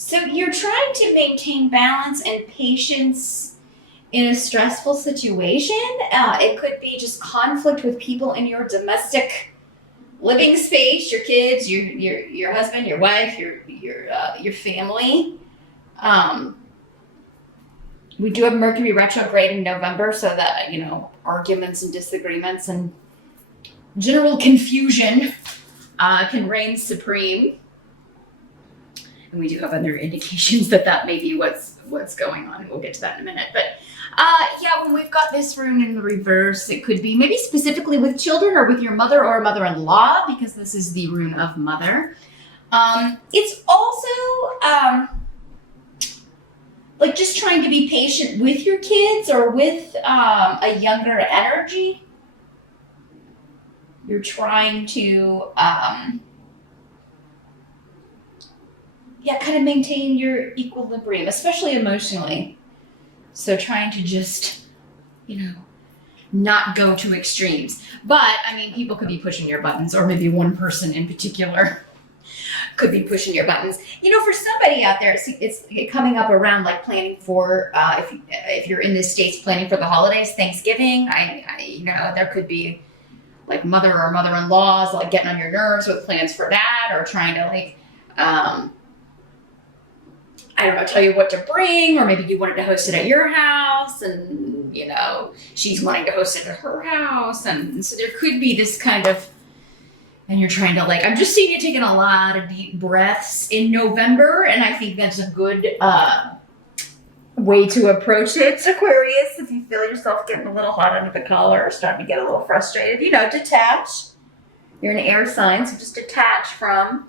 So you're trying to maintain balance and patience in a stressful situation. It could be just conflict with people in your domestic living space, your kids, your husband, your wife, your family. Um, we do have Mercury retrograde in November, so that arguments and disagreements and general confusion can reign supreme. And we do have other indications that may be what's going on. We'll get to that in a minute. But yeah, when we've got this rune in the reverse, it could be maybe specifically with children or with your mother or mother-in-law, because this is the rune of mother. It's also like just trying to be patient with your kids or with a younger energy. You're trying to kind of maintain your equilibrium, especially emotionally. So trying to just, not go to extremes. But, people could be pushing your buttons, or maybe one person in particular could be pushing your buttons. For somebody out there, it's coming up around like planning for, if you're in the States, planning for the holidays, Thanksgiving, there could be like mother or mother-in-laws like getting on your nerves with plans for that, or trying to tell you what to bring, or maybe you wanted to host it at your house and, she's wanting to host it at her house. And so there could be this kind of, and you're trying to I'm just seeing you taking a lot of deep breaths in November. And I think that's a good way to approach it, Aquarius. If you feel yourself getting a little hot under the collar or starting to get a little frustrated, detach. You're an air sign, so just detach from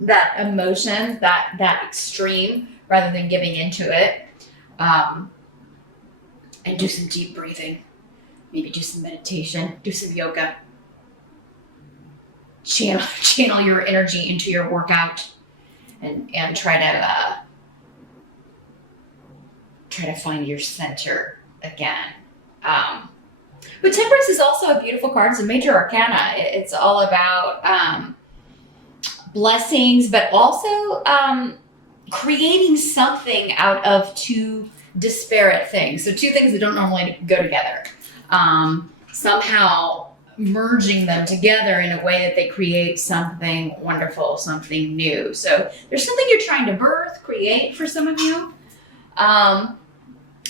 that emotion, that extreme, rather than giving into it. And do some deep breathing. Maybe do some meditation, do some yoga. Channel your energy into your workout and try to find your center again. But Temperance is also a beautiful card. It's a major arcana. It's all about blessings, but also creating something out of two disparate things. So two things that don't normally go together. Somehow merging them together in a way that they create something wonderful, something new. So there's something you're trying to birth, create for some of you. And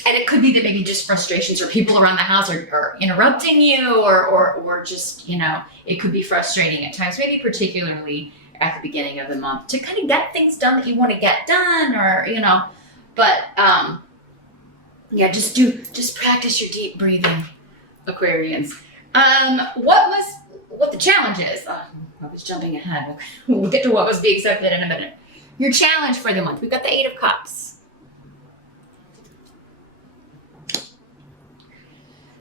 it could be that maybe just frustrations or people around the house are interrupting you, or just, it could be frustrating at times, maybe particularly at the beginning of the month, to kind of get things done that you want to get done, or, but just practice your deep breathing, Aquarians. What the challenge is, I was jumping ahead. We'll get to what was being expected in a minute. Your challenge for the month, we've got the 8 of Cups.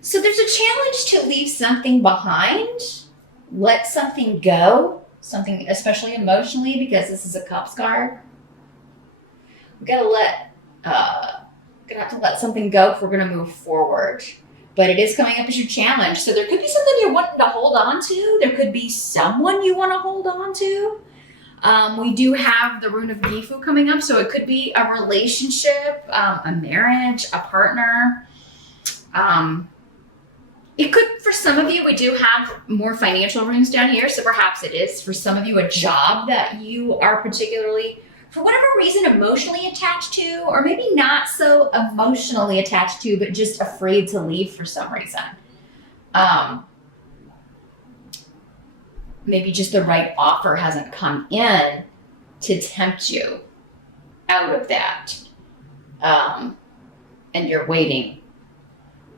So there's a challenge to leave something behind, let something go, something especially emotionally, because this is a Cups card. We gonna have to let something go if we're gonna move forward. But it is coming up as your challenge. So there could be something you're wanting to hold on to. There could be someone you want to hold on to. We do have the rune of Gifu coming up, so it could be a relationship, a marriage, a partner. It could, for some of you, we do have more financial runes down here, so perhaps it is, for some of you, a job that you are particularly, for whatever reason, emotionally attached to, or maybe not so emotionally attached to, but just afraid to leave for some reason. Maybe just the right offer hasn't come in to tempt you out of that. And you're waiting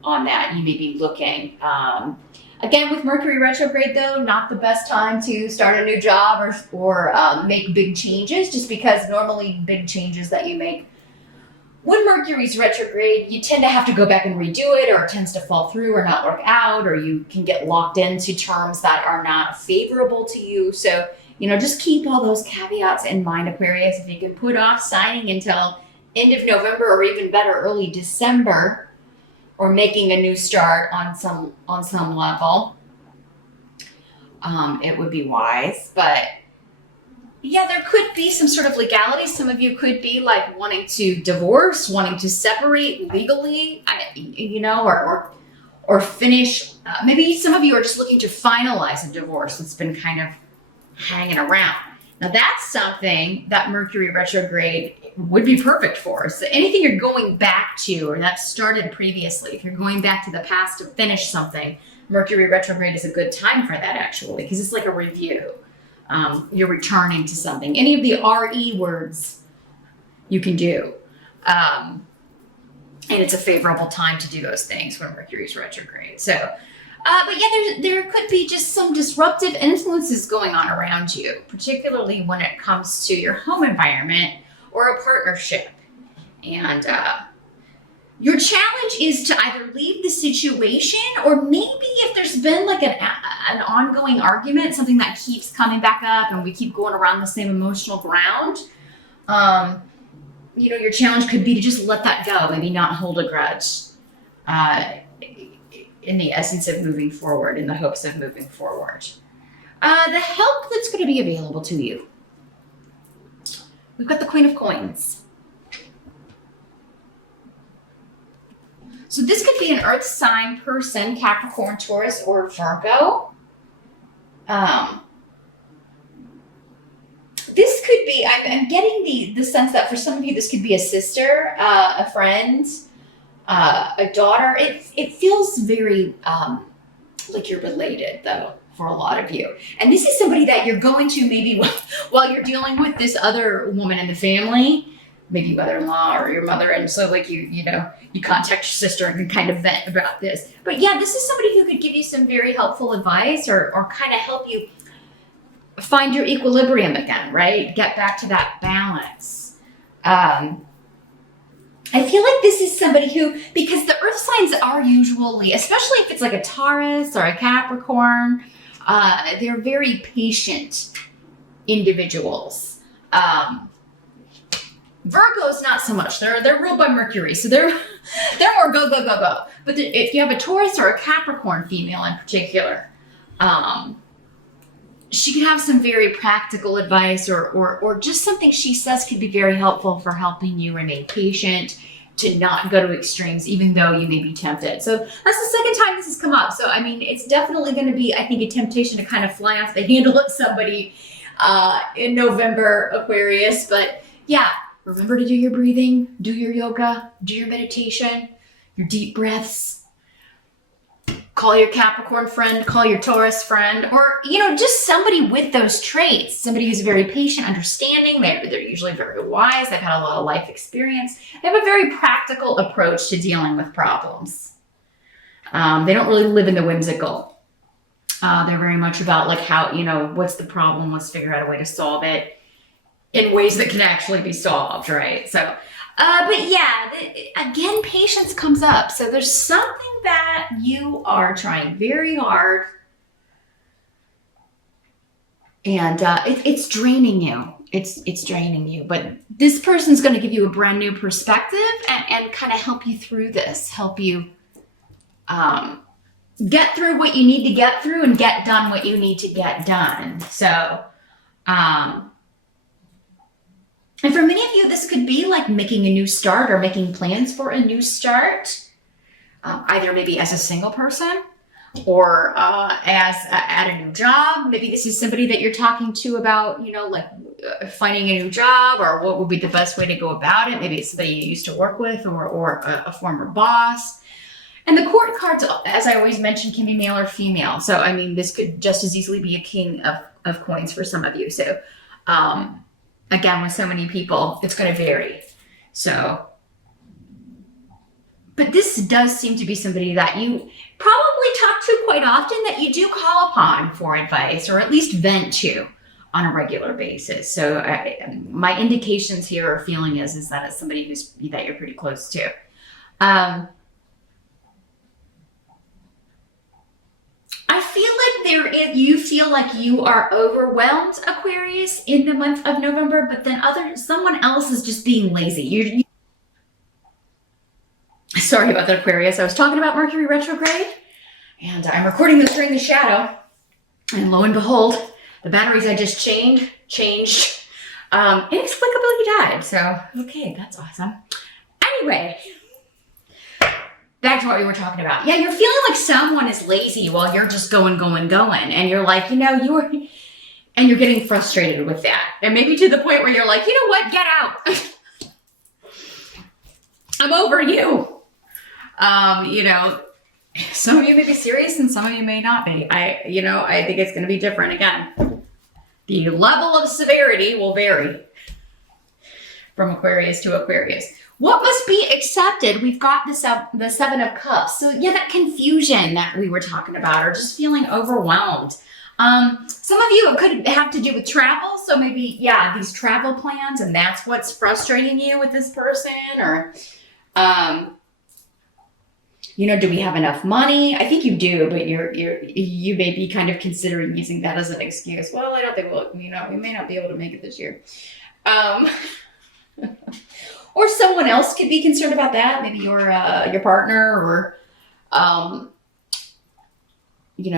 on that. You may be looking. Again, with Mercury retrograde, though, not the best time to start a new job or make big changes, just because normally big changes that you make when Mercury's retrograde, you tend to have to go back and redo it, or it tends to fall through or not work out, or you can get locked into terms that are not favorable to you. So, just keep all those caveats in mind, Aquarius. If you can put off signing until end of November, or even better, early December, or making a new start on some level, it would be wise. But Yeah, there could be some sort of legality. Some of you could be like wanting to divorce, wanting to separate legally, or finish. Maybe some of you are just looking to finalize a divorce that's been kind of hanging around. Now that's something that Mercury retrograde would be perfect for. So anything you're going back to or that started previously, if you're going back to the past to finish something, Mercury retrograde is a good time for that actually, because it's like a review. You're returning to something. Any of the RE words you can do. And it's a favorable time to do those things when Mercury's retrograde. So, but yeah, there could be just some disruptive influences going on around you, particularly when it comes to your home environment or a partnership. And your challenge is to either leave the situation, or maybe if there's been like an ongoing argument, something that keeps coming back up and we keep going around the same emotional ground, your challenge could be to just let that go, maybe not hold a grudge in the essence of moving forward, in the hopes of moving forward. The help that's going to be available to you. We've got the Queen of Coins. So this could be an earth sign person, Capricorn, Taurus, or Virgo. This could be, I'm getting the sense that for some of you, this could be a sister, a friend, a daughter. It feels very like you're related, though, for a lot of you. And this is somebody that you're going to maybe while you're dealing with this other woman in the family, maybe mother-in-law or your mother, and so like you contact your sister and can kind of vent about this. But yeah, this is somebody who could give you some very helpful advice or kind of help you find your equilibrium again, right? Get back to that balance. I feel like this is somebody who, because the earth signs are usually, especially if it's like a Taurus or a Capricorn, they're very patient individuals. Virgo's not so much. They're ruled by Mercury, so they're more go, go, go, go. But if you have a Taurus or a Capricorn female in particular, she can have some very practical advice or just something she says could be very helpful for helping you remain patient, to not go to extremes, even though you may be tempted. So that's the second time this has come up. So, I mean, it's definitely going to be, I think, a temptation to kind of fly off the handle at somebody in November, Aquarius. But yeah, remember to do your breathing, do your yoga, do your meditation, your deep breaths. Call your Capricorn friend, call your Taurus friend, or, just somebody with those traits. Somebody who's very patient, understanding. They're usually very wise. They've had a lot of life experience. They have a very practical approach to dealing with problems. They don't really live in the whimsical. They're very much about like how, what's the problem? Let's figure out a way to solve it in ways that can actually be solved, right? So, but yeah, again, patience comes up. So there's something that you are trying very hard, and it's draining you. It's draining you. But this person's going to give you a brand new perspective and kind of help you through this, help you get through what you need to get through and get done what you need to get done. So, and for many of you, this could be like making a new start or making plans for a new start, either maybe as a single person or at a new job. Maybe this is somebody that you're talking to about, finding a new job or what would be the best way to go about it. Maybe it's somebody you used to work with or a former boss. And the court cards, as I always mention, can be male or female. So, I mean, this could just as easily be a king of coins for some of you. So, again, with so many people, it's going to vary. So, but this does seem to be somebody that you probably talk to quite often, that you do call upon for advice, or at least vent to on a regular basis. So my indications here or feeling is that it's somebody that you're pretty close to. I feel like you feel like you are overwhelmed, Aquarius, in the month of November, but then someone else is just being lazy. Sorry about that, Aquarius. I was talking about Mercury retrograde, and I'm recording this during the shadow, and lo and behold, the batteries I just changed, inexplicably he died. So, okay, that's awesome. Anyway, back to what we were talking about. Yeah, you're feeling like someone is lazy while you're just going. And you're like, and you're getting frustrated with that. And maybe to the point where you're like, you know what, get out. I'm over you. Some of you may be serious and some of you may not be. I think it's going to be different. Again, the level of severity will vary from Aquarius to Aquarius. What must be accepted? We've got the Seven of Cups. So yeah, that confusion that we were talking about, or just feeling overwhelmed. Some of you, it could have to do with travel. So maybe, these travel plans, and that's what's frustrating you with this person, or, do we have enough money? I think you do, but you may be kind of considering using that as an excuse. Well, I don't think we may not be able to make it this year. Or someone else could be concerned about that. Maybe your partner, or,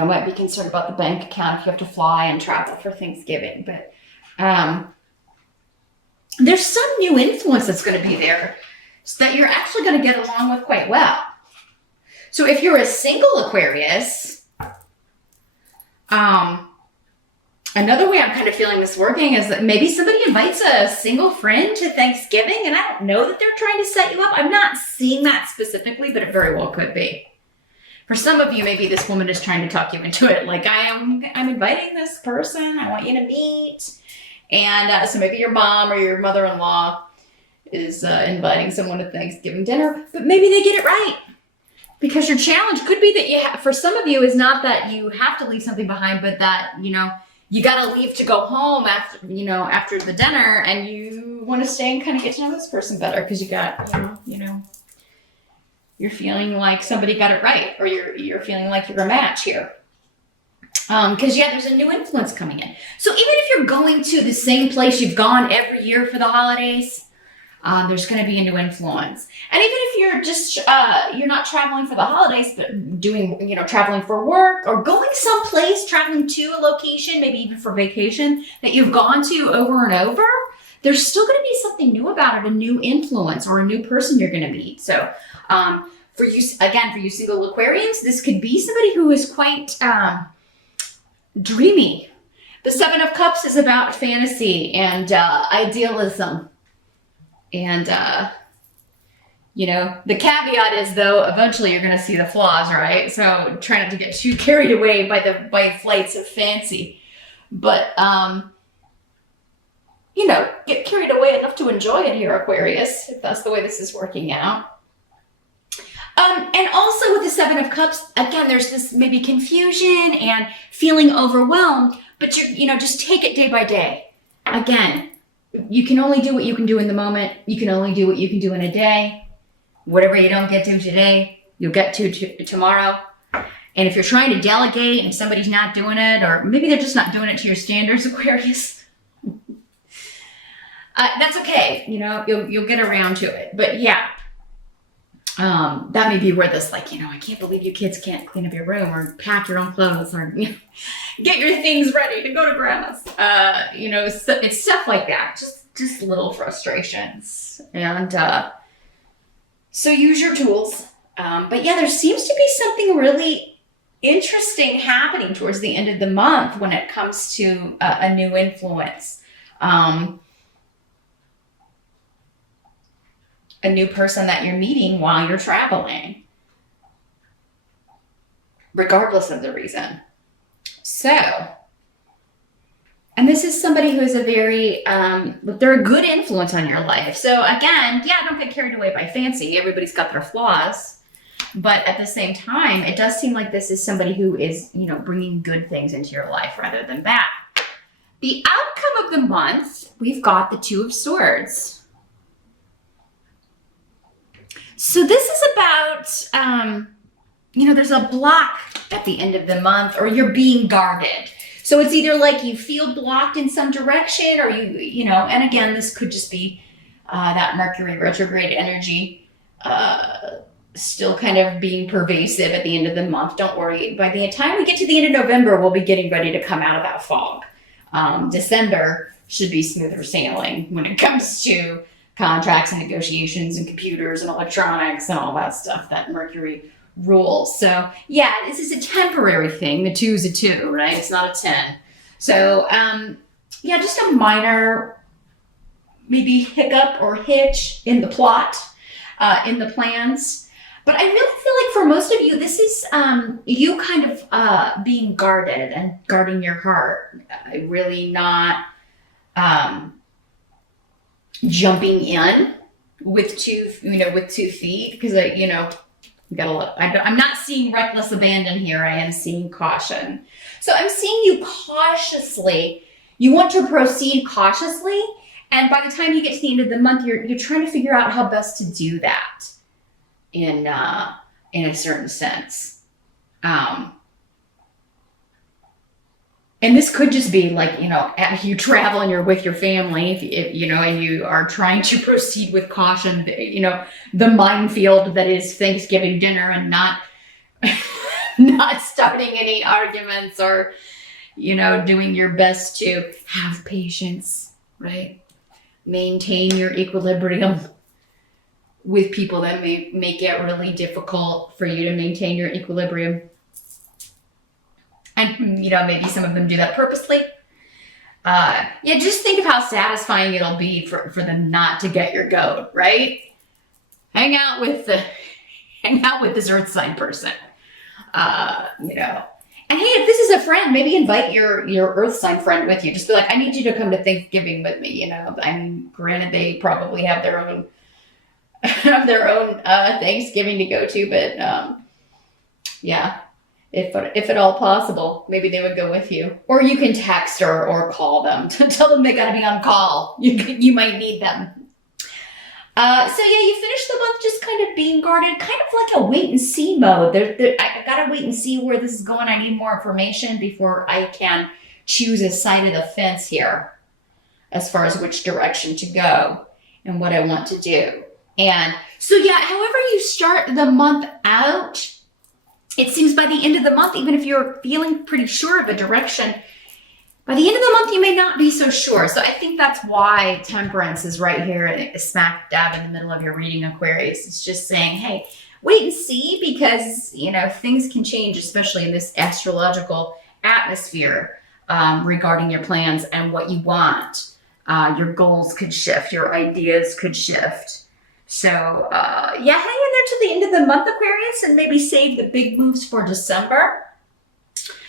might be concerned about the bank account if you have to fly and travel for Thanksgiving. But there's some new influence that's going to be there so that you're actually going to get along with quite well. So if you're a single Aquarius, another way I'm kind of feeling this working is that maybe somebody invites a single friend to Thanksgiving, and I don't know that they're trying to set you up. I'm not seeing that specifically, but it very well could be. For some of you, maybe this woman is trying to talk you into it. Like, I'm inviting this person. I want you to meet. And so maybe your mom or your mother-in-law is inviting someone to Thanksgiving dinner, but maybe they get it right. Because your challenge could be that for some of you is not that you have to leave something behind, but that, you got to leave to go home after the dinner, and you want to stay and kind of get to know this person better because you got, you're feeling like somebody got it right, or you're feeling like you're a match here. Because there's a new influence coming in. So even if you're going to the same place you've gone every year for the holidays, there's going to be a new influence. And even if you're just, you're not traveling for the holidays, but doing, traveling for work or going someplace, traveling to a location, maybe even for vacation that you've gone to over and over, there's still going to be something new about it, a new influence or a new person you're going to meet. So for you single Aquarians, this could be somebody who is quite dreamy. The Seven of Cups is about fantasy and idealism. And, the caveat is, though, eventually you're going to see the flaws, right? So try not to get too carried away by flights of fancy. But, get carried away enough to enjoy it here, Aquarius, if that's the way this is working out. And also with the Seven of Cups, again, there's this maybe confusion and feeling overwhelmed, but just take it day by day. Again, you can only do what you can do in the moment. You can only do what you can do in a day. Whatever you don't get to today, you'll get to tomorrow. And if you're trying to delegate and somebody's not doing it, or maybe they're just not doing it to your standards, Aquarius, that's okay. You'll get around to it. But that may be where this, I can't believe you kids can't clean up your room or pack your own clothes or get your things ready to go to grandma's. It's stuff like that. Just little frustrations. And so use your tools. But there seems to be something really interesting happening towards the end of the month when it comes to a new influence. A new person that you're meeting while you're traveling, regardless of the reason. So, and this is somebody who is a very, they're a good influence on your life. So again, don't get carried away by fancy. Everybody's got their flaws. But at the same time, it does seem like this is somebody who is, bringing good things into your life rather than bad. The outcome of the month, we've got the Two of Swords. So this is about, there's a block at the end of the month, or you're being guarded. So it's either like you feel blocked in some direction, or and again, this could just be that Mercury retrograde energy still kind of being pervasive at the end of the month. Don't worry. By the time we get to the end of November, we'll be getting ready to come out of that fog. December should be smoother sailing when it comes to contracts and negotiations and computers and electronics and all that stuff that Mercury rules. So yeah, this is a temporary thing. The 2 is a 2, right? It's not a 10. So yeah, just a minor maybe hiccup or hitch in the plot, in the plans. But I really feel like for most of you, this is you kind of being guarded and guarding your heart. Really not jumping in with 2 feet, because got a lot. I'm not seeing reckless abandon here. I am seeing caution. So I'm seeing you cautiously. You want to proceed cautiously, and by the time you get to the end of the month, you're trying to figure out how best to do that in a certain sense. And this could just be like, you travel and you're with your family, if and you are trying to proceed with caution, the minefield that is Thanksgiving dinner, and not starting any arguments, or, doing your best to have patience, right? Maintain your equilibrium with people that may make it really difficult for you to maintain your equilibrium. And, maybe some of them do that purposely. Just think of how satisfying it'll be for them not to get your goat, right? Hang out with this earth sign person, And hey, if this is a friend, maybe invite your earth sign friend with you. Just be like, I need you to come to Thanksgiving with me, I mean, granted, they probably have their own Thanksgiving to go to, but, yeah. If at all possible, maybe they would go with you. Or you can text or call them to tell them they got to be on call. You might need them. So yeah, you finish the month just kind of being guarded, kind of like a wait and see mode. I got to wait and see where this is going. I need more information before I can choose a side of the fence here as far as which direction to go and what I want to do. And so yeah, however you start the month out, it seems by the end of the month, even if you're feeling pretty sure of a direction, by the end of the month, you may not be so sure. So I think that's why Temperance is right here, smack dab in the middle of your reading, Aquarius. It's just saying, hey, wait and see, because, things can change, especially in this astrological atmosphere, regarding your plans and what you want. Your goals could shift. Your ideas could shift. So, hang in there to the end of the month, Aquarius, and maybe save the big moves for December.